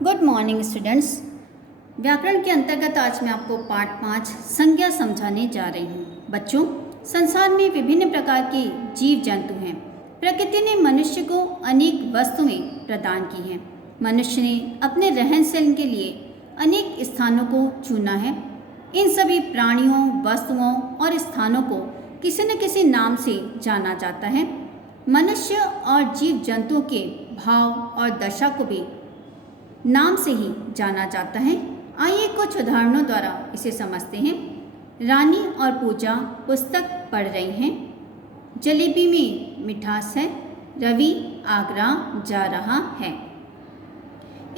Good morning students. व्याकरण के अंतर्गत आज मैं आपको पाठ 5 संज्ञा समझाने जा रही हूँ। बच्चों, संसार में विभिन्न प्रकार के जीव जंतु हैं। प्रकृति ने मनुष्य को अनेक वस्तुएं प्रदान की हैं। मनुष्य ने अपने रहन सहन के लिए अनेक स्थानों को चुना है। इन सभी प्राणियों, वस्तुओं और स्थानों को किसी न किसी नाम से जाना जाता है। मनुष्य और जीव जंतुओं के भाव और दशा को भी नाम से ही जाना जाता है। आइए कुछ उदाहरणों द्वारा इसे समझते हैं। रानी और पूजा पुस्तक पढ़ रही हैं। जलेबी में मिठास है। रवि आगरा जा रहा है।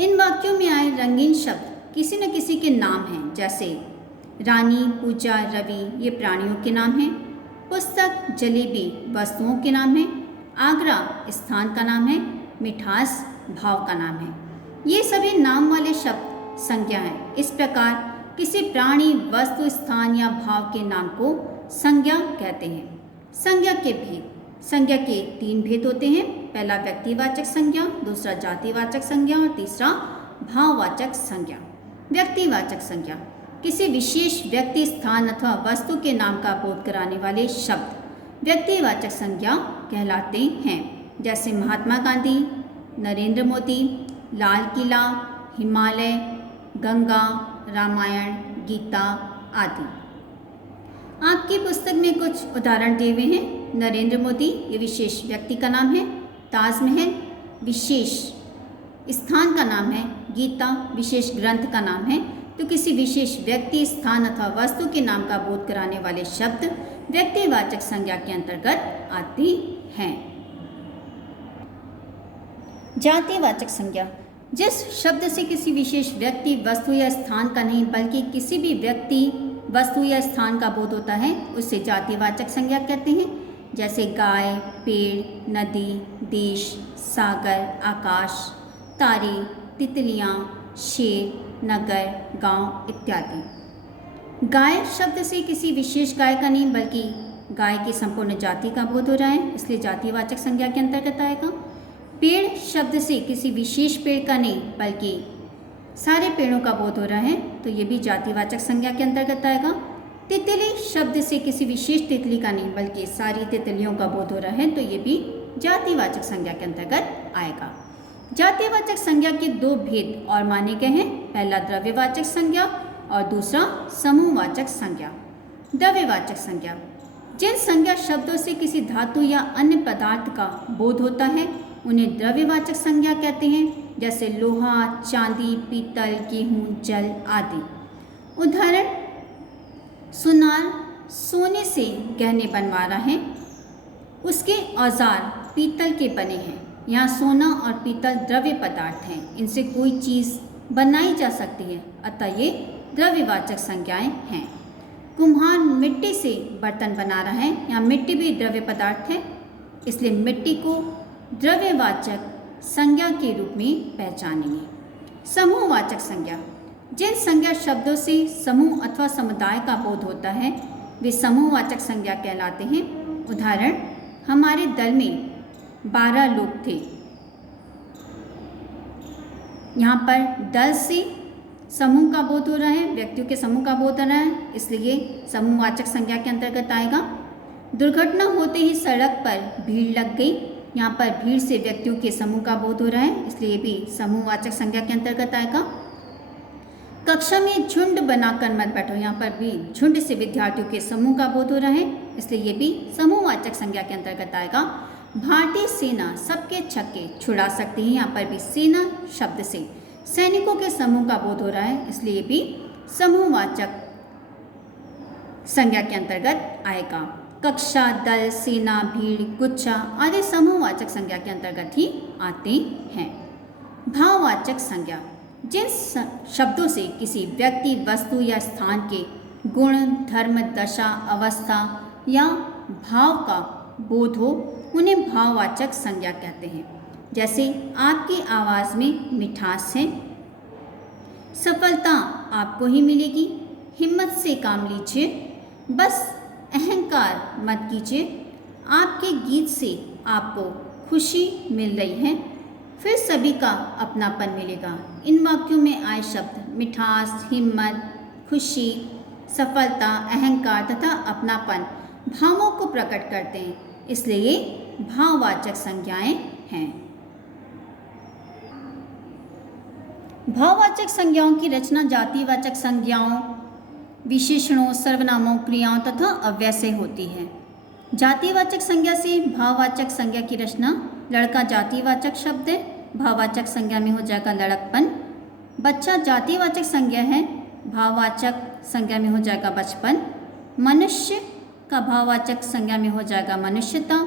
इन वाक्यों में आए रंगीन शब्द किसी न किसी के नाम हैं, जैसे रानी, पूजा, रवि ये प्राणियों के नाम हैं। पुस्तक, जलेबी वस्तुओं के नाम हैं। आगरा स्थान का नाम है। मिठास भाव का नाम है। ये सभी नाम वाले शब्द संज्ञा हैं। इस प्रकार किसी प्राणी, वस्तु, स्थान या भाव के नाम को संज्ञा कहते हैं। संज्ञा के भेद। संज्ञा के 3 भेद होते हैं। पहला व्यक्तिवाचक संज्ञा, दूसरा जातिवाचक संज्ञा और तीसरा भाववाचक संज्ञा। व्यक्तिवाचक संज्ञा किसी विशेष व्यक्ति, स्थान अथवा वस्तु के नाम का बोध कराने वाले शब्द व्यक्तिवाचक संज्ञा कहलाते हैं, जैसे महात्मा गांधी, नरेंद्र मोदी, लाल किला, हिमालय, गंगा, रामायण, गीता आदि। आपकी पुस्तक में कुछ उदाहरण दिए हुए हैं। नरेंद्र मोदी ये विशेष व्यक्ति का नाम है। ताजमहल विशेष स्थान का नाम है। गीता विशेष ग्रंथ का नाम है। तो किसी विशेष व्यक्ति, स्थान अथवा वस्तु के नाम का बोध कराने वाले शब्द व्यक्तिवाचक संज्ञा के अंतर्गत आते हैं। जातिवाचक संज्ञा जिस शब्द से किसी विशेष व्यक्ति, वस्तु या स्थान का नहीं बल्कि किसी भी व्यक्ति, वस्तु या स्थान का बोध होता है उसे जातिवाचक संज्ञा कहते हैं, जैसे गाय, पेड़, नदी, देश, सागर, आकाश, तारे, तितलियाँ, शेर, नगर, गांव इत्यादि। गाय शब्द से किसी विशेष गाय का नहीं बल्कि गाय की संपूर्ण जाति का बोध हो रहा है, इसलिए जातिवाचक संज्ञा के अंतर्गत आएगा। पेड़ शब्द से किसी विशेष पेड़ का नहीं बल्कि सारे पेड़ों का बोध हो रहा है, तो ये भी जातिवाचक संज्ञा के अंतर्गत आएगा। तितली शब्द से किसी विशेष तितली का नहीं बल्कि सारी तितलियों का बोध हो रहा है, तो ये भी जातिवाचक संज्ञा के अंतर्गत आएगा। जातिवाचक संज्ञा के 2 भेद और माने गए हैं। पहला द्रव्यवाचक संज्ञा और दूसरा समूहवाचक संज्ञा। द्रव्यवाचक संज्ञा जिन संज्ञा शब्दों से किसी धातु या अन्य पदार्थ का बोध होता है उन्हें द्रव्यवाचक संज्ञा कहते हैं, जैसे लोहा, चांदी, पीतल, गेहूं, जल आदि। उदाहरण, सुनार सोने से गहने बनवा रहा है। उसके औजार पीतल के बने हैं। यहाँ सोना और पीतल द्रव्य पदार्थ हैं, इनसे कोई चीज़ बनाई जा सकती है, अतः ये द्रव्यवाचक संज्ञाएं हैं। कुम्हार मिट्टी से बर्तन बना रहा है। यहाँ मिट्टी भी द्रव्य पदार्थ है, इसलिए मिट्टी को द्रव्यवाचक संज्ञा के रूप में पहचानेंगे। समूहवाचक संज्ञा जिन संज्ञा शब्दों से समूह अथवा समुदाय का बोध होता है वे समूहवाचक संज्ञा कहलाते हैं। उदाहरण, हमारे दल में 12 लोग थे। यहाँ पर दल से समूह का बोध हो रहा है, व्यक्तियों के समूह का बोध हो रहा है, इसलिए समूहवाचक संज्ञा के अंतर्गत आएगा। दुर्घटना होते ही सड़क पर भीड़ लग गई। यहाँ पर भीड़ से व्यक्तियों के समूह का बोध हो रहा है, इसलिए भी समूहवाचक संज्ञा के अंतर्गत आएगा। कक्षा में झुंड बनाकर मत बैठो। यहाँ पर भी झुंड से विद्यार्थियों के समूह का बोध हो रहा है, इसलिए ये भी समूहवाचक संज्ञा के अंतर्गत आएगा। भारतीय सेना सबके छक्के छुड़ा सकती है। यहाँ पर भी सेना शब्द से सैनिकों के समूह का बोध हो रहा है, इसलिए भी समूहवाचक संज्ञा के अंतर्गत आएगा। कक्षा, दल, सेना, भीड़, गुच्छा आदि समूहवाचक संज्ञा के अंतर्गत ही आते हैं। भाववाचक संज्ञा जिन शब्दों से किसी व्यक्ति, वस्तु या स्थान के गुण, धर्म, दशा, अवस्था या भाव का बोध हो उन्हें भाववाचक संज्ञा कहते हैं, जैसे आपकी आवाज़ में मिठास है। सफलता आपको ही मिलेगी। हिम्मत से काम लीजिए। बस अहंकार मत कीजिए। आपके गीत से आपको खुशी मिल रही है। फिर सभी का अपनापन मिलेगा। इन वाक्यों में आए शब्द मिठास, हिम्मत, खुशी, सफलता, अहंकार तथा अपनापन भावों को प्रकट करते हैं, इसलिए ये भाववाचक संज्ञाएं हैं। भाववाचक संज्ञाओं की रचना जातिवाचक संज्ञाओं, विशेषणों, सर्वनामों, क्रियाओं तथा अव्यय से होती है। जातिवाचक संज्ञा से भाववाचक संज्ञा की रचना। लड़का जातिवाचक शब्द है, भाववाचक संज्ञा में हो जाएगा लड़कपन। बच्चा जातिवाचक संज्ञा है, भाववाचक संज्ञा में हो जाएगा बचपन। मनुष्य का भाववाचक संज्ञा में हो जाएगा मनुष्यता।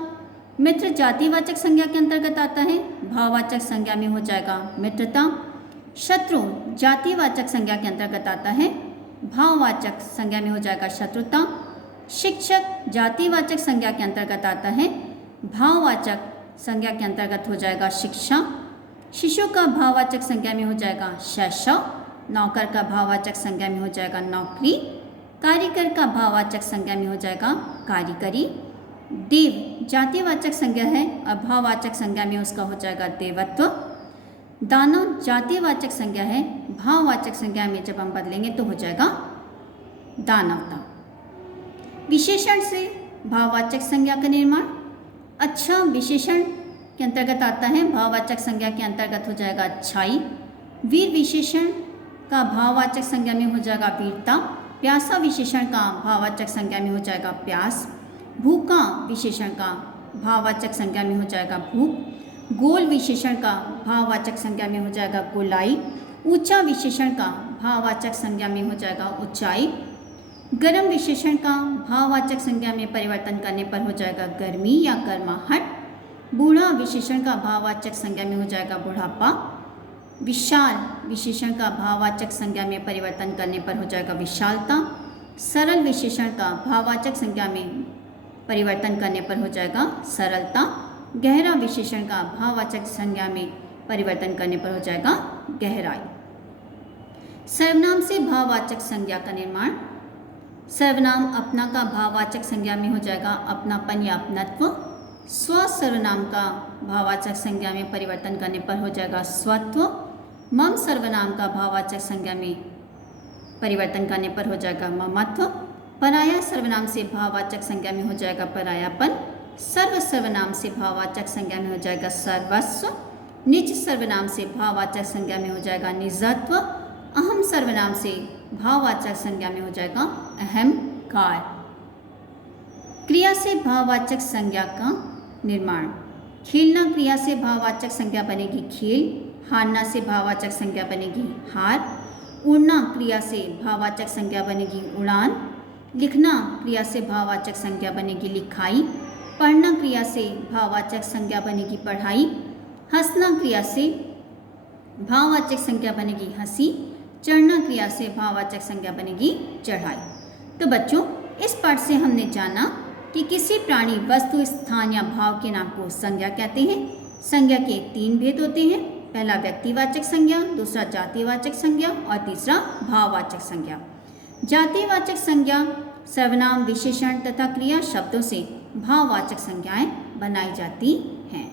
मित्र जातिवाचक संज्ञा के अंतर्गत आता है, भाववाचक संज्ञा में हो जाएगा मित्रता। शत्रु जातिवाचक संज्ञा के अंतर्गत आता है, भाववाचक संज्ञा में हो जाएगा शत्रुता। शिक्षक जातिवाचक संज्ञा के अंतर्गत आता है, भाववाचक संज्ञा के अंतर्गत हो जाएगा शिक्षा। शिशु का भाववाचक संज्ञा में हो जाएगा शैशव। नौकर का भाववाचक संज्ञा में हो जाएगा नौकरी। कारीगर का भाववाचक संज्ञा में हो जाएगा कारीगरी। देव जातिवाचक संज्ञा है और भाववाचक संज्ञा में उसका हो जाएगा देवत्व। दानव जातिवाचक संज्ञा है, भाववाचक संज्ञा में जब हम बदलेंगे तो हो जाएगा दानवता। विशेषण से भाववाचक संज्ञा का निर्माण। अच्छा विशेषण के अंतर्गत आता है, भाववाचक संज्ञा के अंतर्गत हो जाएगा अच्छाई। वीर विशेषण का भाववाचक संज्ञा में हो जाएगा वीरता। प्यासा विशेषण का भाववाचक संज्ञा में हो जाएगा प्यास। भूखा विशेषण का भाववाचक संज्ञा में हो जाएगा भूख। गोल विशेषण का भाववाचक संज्ञा में हो जाएगा गोलाई। ऊंचा विशेषण का भाववाचक संज्ञा में हो जाएगा ऊंचाई। गर्म विशेषण का भाववाचक संज्ञा में परिवर्तन करने पर हो जाएगा गर्मी या गर्माहट। बूढ़ा विशेषण का भाववाचक संज्ञा में हो जाएगा बुढ़ापा। विशाल विशेषण का भाववाचक संज्ञा में परिवर्तन करने पर हो जाएगा विशालता। सरल विशेषण का भाववाचक संज्ञा में परिवर्तन करने पर हो जाएगा सरलता। गहरा विशेषण का भाववाचक संज्ञा में परिवर्तन करने पर हो जाएगा गहराई। सर्वनाम से भाववाचक संज्ञा का निर्माण। सर्वनाम अपना का भाववाचक संज्ञा में हो जाएगा अपनापन या अपनत्व। स्व सर्वनाम का भाववाचक संज्ञा में परिवर्तन करने पर हो जाएगा स्वत्व। मम सर्वनाम का भाववाचक संज्ञा में परिवर्तन करने पर हो जाएगा ममत्व। पराया सर्वनाम से भाववाचक संज्ञा में हो जाएगा परायापन। सर्व सर्वनाम से भाववाचक संज्ञा में हो जाएगा सर्वस्व। निज सर्वनाम से भाववाचक संज्ञा में हो जाएगा निजत्व। अहम सर्वनाम से भाववाचक संज्ञा में हो जाएगा अहंकार। क्रिया से भाववाचक संज्ञा का निर्माण। खेलना क्रिया से भाववाचक संज्ञा बनेगी खेल। हारना से भाववाचक संज्ञा बनेगी हार। उड़ना क्रिया से भाववाचक संज्ञा बनेगी उड़ान। लिखना क्रिया से भाववाचक संज्ञा बनेगी लिखाई। पढ़ना क्रिया से भाववाचक संज्ञा बनेगी पढ़ाई। हंसना क्रिया से भाववाचक संज्ञा बनेगी हंसी। चढ़ना क्रिया से भाववाचक संज्ञा बनेगी चढ़ाई। तो बच्चों, इस पाठ से हमने जाना कि किसी प्राणी, वस्तु, स्थान या भाव के नाम को संज्ञा कहते हैं। संज्ञा के 3 भेद होते हैं। पहला व्यक्तिवाचक संज्ञा, दूसरा जातिवाचक संज्ञा और तीसरा भाववाचक संज्ञा। जातिवाचक संज्ञा सर्वनाम, विशेषण तथा क्रिया शब्दों से भाववाचक संज्ञाएं बनाई जाती हैं।